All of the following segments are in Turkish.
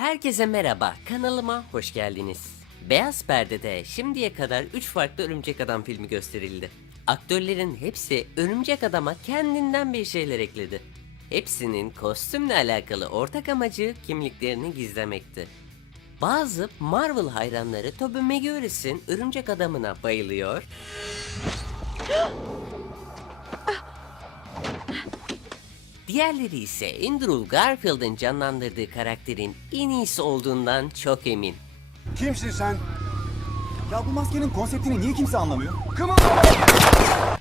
Herkese merhaba, kanalıma hoş geldiniz. Beyaz Perde'de şimdiye kadar 3 farklı Örümcek Adam filmi gösterildi. Aktörlerin hepsi Örümcek Adam'a kendinden bir şeyler ekledi. Hepsinin kostümle alakalı ortak amacı kimliklerini gizlemekti. Bazı Marvel hayranları Tobey Maguire'in Örümcek Adam'ına bayılıyor. Diğerleri ise Andrew Garfield'ın canlandırdığı karakterin en iyisi olduğundan çok emin. Kimsin sen? Ya bu maskenin konseptini niye kimse anlamıyor? Come on!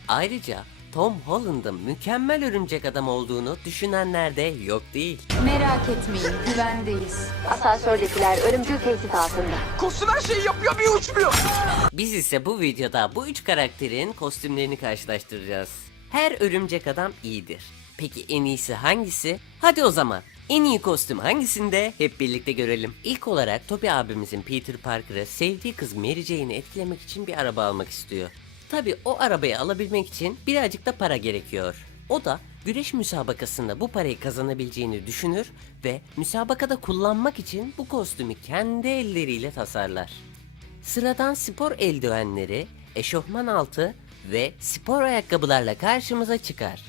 Ayrıca Tom Holland'ın mükemmel örümcek adam olduğunu düşünenler de yok değil. Merak etmeyin, güvendeyiz. Asansördekiler ölümcül tehdit altında. Kostüm her şeyi yapıyor bir uçmuyor. Biz ise bu videoda bu üç karakterin kostümlerini karşılaştıracağız. Her örümcek adam iyidir. Peki en iyisi hangisi? Hadi o zaman. En iyi kostüm hangisinde hep birlikte görelim. İlk olarak Toby abimizin Peter Parker'ı sevdiği kız Mary Jane'i etkilemek için bir araba almak istiyor. Tabi o arabayı alabilmek için birazcık da para gerekiyor. O da güreş müsabakasında bu parayı kazanabileceğini düşünür ve müsabakada kullanmak için bu kostümü kendi elleriyle tasarlar. Sıradan spor eldivenleri, eşofman altı ve spor ayakkabılarla karşımıza çıkar.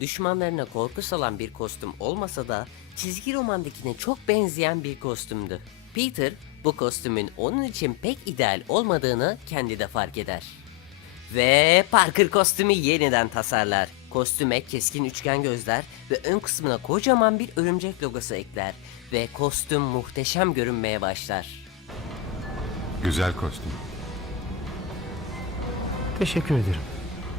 Düşmanlarına korku salan bir kostüm olmasa da çizgi romandakine çok benzeyen bir kostümdü. Peter bu kostümün onun için pek ideal olmadığını kendi de fark eder. Ve Parker kostümü yeniden tasarlar. Kostüme keskin üçgen gözler ve ön kısmına kocaman bir örümcek logosu ekler ve kostüm muhteşem görünmeye başlar. Güzel kostüm. Teşekkür ederim.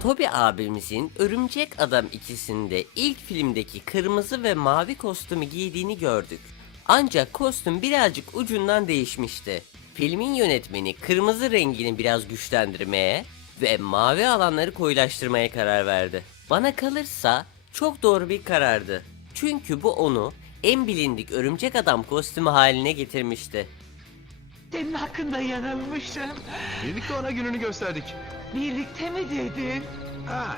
Toby abimizin Örümcek Adam ikisinde ilk filmdeki kırmızı ve mavi kostümü giydiğini gördük. Ancak kostüm birazcık ucundan değişmişti. Filmin yönetmeni kırmızı rengini biraz güçlendirmeye ve mavi alanları koyulaştırmaya karar verdi. Bana kalırsa çok doğru bir karardı. Çünkü bu onu en bilindik Örümcek Adam kostümü haline getirmişti. Senin hakkında yanılmışım. Birlikte ona gününü gösterdik. Birlikte mi dedin? Ha,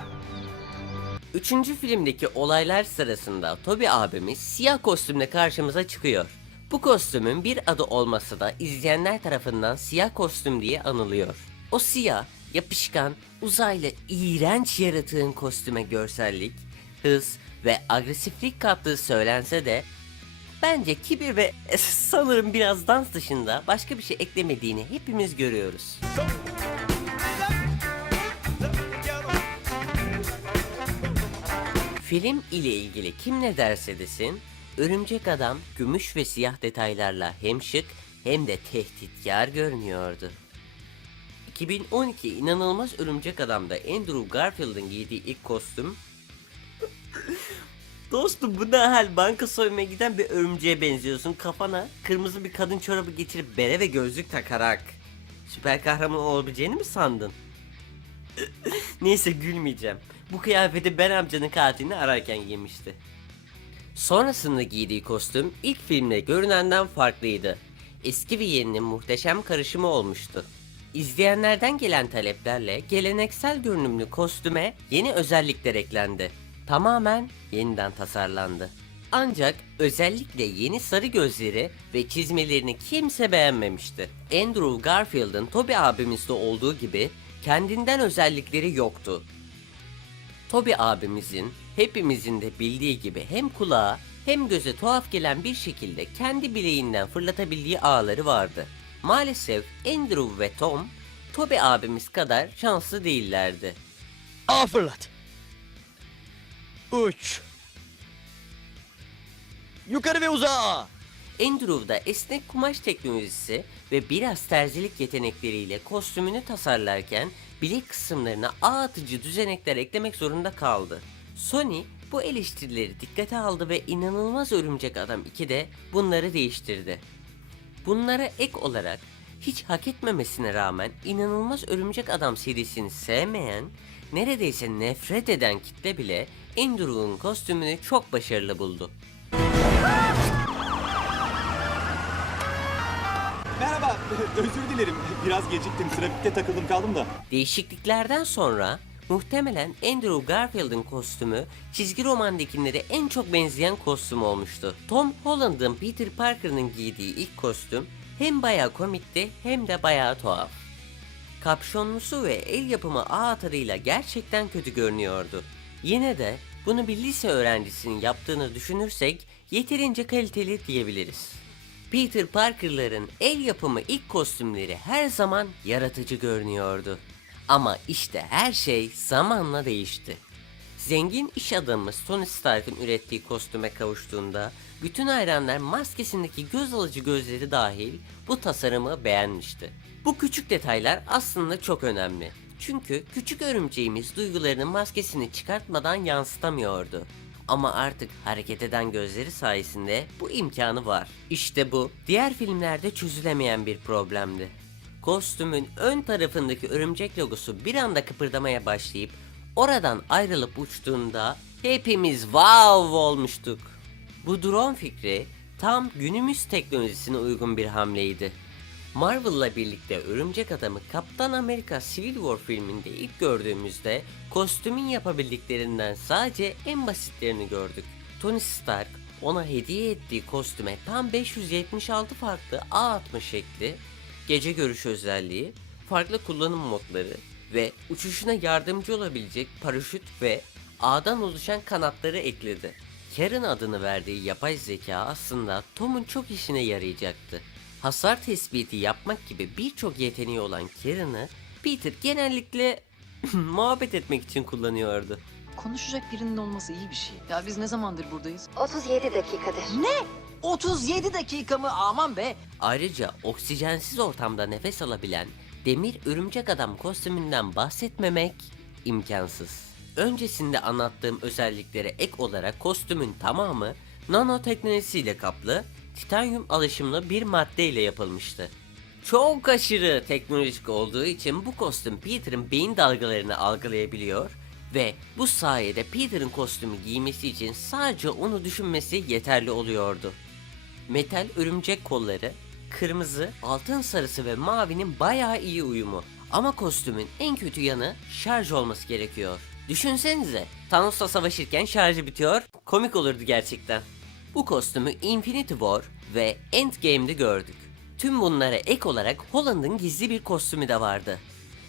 Üçüncü filmdeki olaylar sırasında Toby abimiz siyah kostümle karşımıza çıkıyor. Bu kostümün bir adı olmasa da izleyenler tarafından siyah kostüm diye anılıyor. O siyah, yapışkan, uzaylı, iğrenç yaratığın kostüme görsellik, hız ve agresiflik kattığı söylense de bence kibir ve sanırım biraz dans dışında başka bir şey eklemediğini hepimiz görüyoruz. Film ile ilgili kim ne derse desin, Örümcek Adam gümüş ve siyah detaylarla hem şık hem de tehditkar görünüyordu. 2012 inanılmaz Örümcek Adam'da Andrew Garfield'ın giydiği ilk kostüm Dostum bu ne hal banka soymaya giden bir örümceğe benziyorsun kafana kırmızı bir kadın çorabı geçirip bere ve gözlük takarak süper kahraman olabileceğini mi sandın? Neyse gülmeyeceğim. Bu kıyafeti Ben amcanın katilini ararken giymişti. Sonrasında giydiği kostüm ilk filmde görünenden farklıydı. Eski ve yeninin muhteşem karışımı olmuştu. İzleyenlerden gelen taleplerle geleneksel görünümlü kostüme yeni özellikler eklendi. Tamamen yeniden tasarlandı. Ancak özellikle yeni sarı gözleri ve çizmelerini kimse beğenmemişti. Andrew Garfield'ın Toby abimizde olduğu gibi kendinden özellikleri yoktu. Toby abimizin hepimizin de bildiği gibi hem kulağa hem göze tuhaf gelen bir şekilde kendi bileğinden fırlatabildiği ağları vardı. Maalesef Andrew ve Tom Toby abimiz kadar şanslı değillerdi. A fırlat. Uç. Yukarı ve uzağa. Andrew'da esnek kumaş teknolojisi ve biraz terzilik yetenekleriyle kostümünü tasarlarken bilek kısımlarına ağ atıcı düzenekler eklemek zorunda kaldı. Sony bu eleştirileri dikkate aldı ve inanılmaz Örümcek Adam 2'de bunları değiştirdi. Bunlara ek olarak hiç hak etmemesine rağmen inanılmaz Örümcek Adam serisini sevmeyen, neredeyse nefret eden kitle bile Andrew'un kostümünü çok başarılı buldu. özür dilerim. Biraz geciktim, trafikte takıldım kaldım da. Değişikliklerden sonra Muhtemelen Andrew Garfield'ın kostümü çizgi romandakilere en çok benzeyen kostüm olmuştu. Tom Holland'ın Peter Parker'ın giydiği ilk kostüm hem bayağı komikti hem de bayağı tuhaf. Kapşonlusu ve el yapımı ağ atarıyla gerçekten kötü görünüyordu. Yine de bunu bir lise öğrencisinin yaptığını düşünürsek yeterince kaliteli diyebiliriz. Peter Parker'ların el yapımı ilk kostümleri her zaman yaratıcı görünüyordu. Ama işte her şey zamanla değişti. Zengin iş adamımız Tony Stark'ın ürettiği kostüme kavuştuğunda bütün hayranlar maskesindeki göz alıcı gözleri dahil bu tasarımı beğenmişti. Bu küçük detaylar aslında çok önemli. Çünkü küçük örümceğimiz duygularının maskesini çıkartmadan yansıtamıyordu. Ama artık hareket eden gözleri sayesinde bu imkanı var. İşte bu diğer filmlerde çözülemeyen bir problemdi. Kostümün ön tarafındaki örümcek logosu bir anda kıpırdamaya başlayıp oradan ayrılıp uçtuğunda hepimiz wow olmuştuk. Bu drone fikri tam günümüz teknolojisine uygun bir hamleydi. Marvel'la birlikte Örümcek Adam'ı Kaptan Amerika Civil War filminde ilk gördüğümüzde kostümün yapabildiklerinden sadece en basitlerini gördük. Tony Stark ona hediye ettiği kostüme tam 576 farklı ağ atma şekli, gece görüşü özelliği, farklı kullanım modları ve uçuşuna yardımcı olabilecek paraşüt ve ağdan oluşan kanatları ekledi. Karen adını verdiği yapay zeka aslında Tom'un çok işine yarayacaktı. Hasar tespiti yapmak gibi birçok yeteneği olan Karen'ı Peter genellikle muhabbet etmek için kullanıyordu. Konuşacak birinin olması iyi bir şey. Ya biz ne zamandır buradayız? 37 dakikadır. 37 dakika mı? Aman be. Ayrıca oksijensiz ortamda nefes alabilen demir örümcek adam kostümünden bahsetmemek imkansız. Öncesinde anlattığım özelliklere ek olarak kostümün tamamı nanoteknolojisiyle kaplı, titanyum alaşımlı bir maddeyle yapılmıştı. Çok aşırı teknolojik olduğu için bu kostüm Peter'ın beyin dalgalarını algılayabiliyor ve bu sayede Peter'ın kostümü giymesi için sadece onu düşünmesi yeterli oluyordu. Metal örümcek kolları, kırmızı, altın sarısı ve mavinin bayağı iyi uyumu. Ama kostümün en kötü yanı şarj olması gerekiyor. Düşünsenize, Thanos'la savaşırken şarjı bitiyor, komik olurdu gerçekten. Bu kostümü Infinity War ve Endgame'de gördük. Tüm bunlara ek olarak Holland'ın gizli bir kostümü de vardı.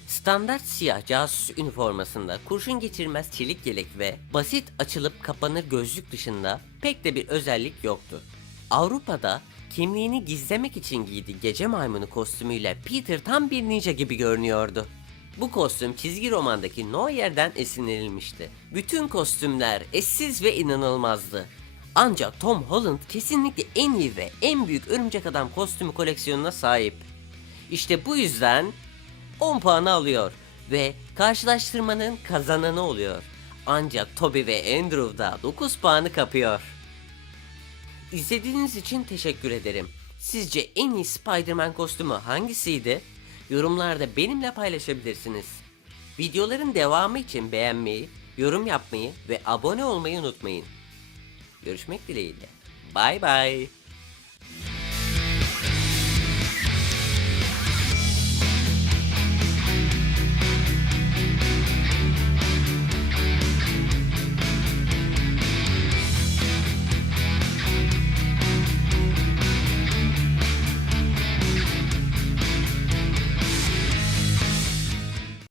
Standart siyah casus üniformasında kurşun geçirmez çelik yelek ve basit açılıp kapanır gözlük dışında pek de bir özellik yoktu. Avrupa'da kimliğini gizlemek için giydiği gece maymunu kostümüyle Peter tam bir ninja gibi görünüyordu. Bu kostüm çizgi romandaki Noir'den esinlenilmişti. Bütün kostümler eşsiz ve inanılmazdı. Ancak Tom Holland kesinlikle en iyi ve en büyük Örümcek Adam kostümü koleksiyonuna sahip. İşte bu yüzden 10 puanı alıyor ve karşılaştırmanın kazananı oluyor. Ancak Toby ve Andrew da 9 puanı kapıyor. İzlediğiniz için teşekkür ederim. Sizce en iyi Spider-Man kostümü hangisiydi? Yorumlarda benimle paylaşabilirsiniz. Videoların devamı için beğenmeyi, yorum yapmayı ve abone olmayı unutmayın. Görüşmek dileğiyle. Bay bay.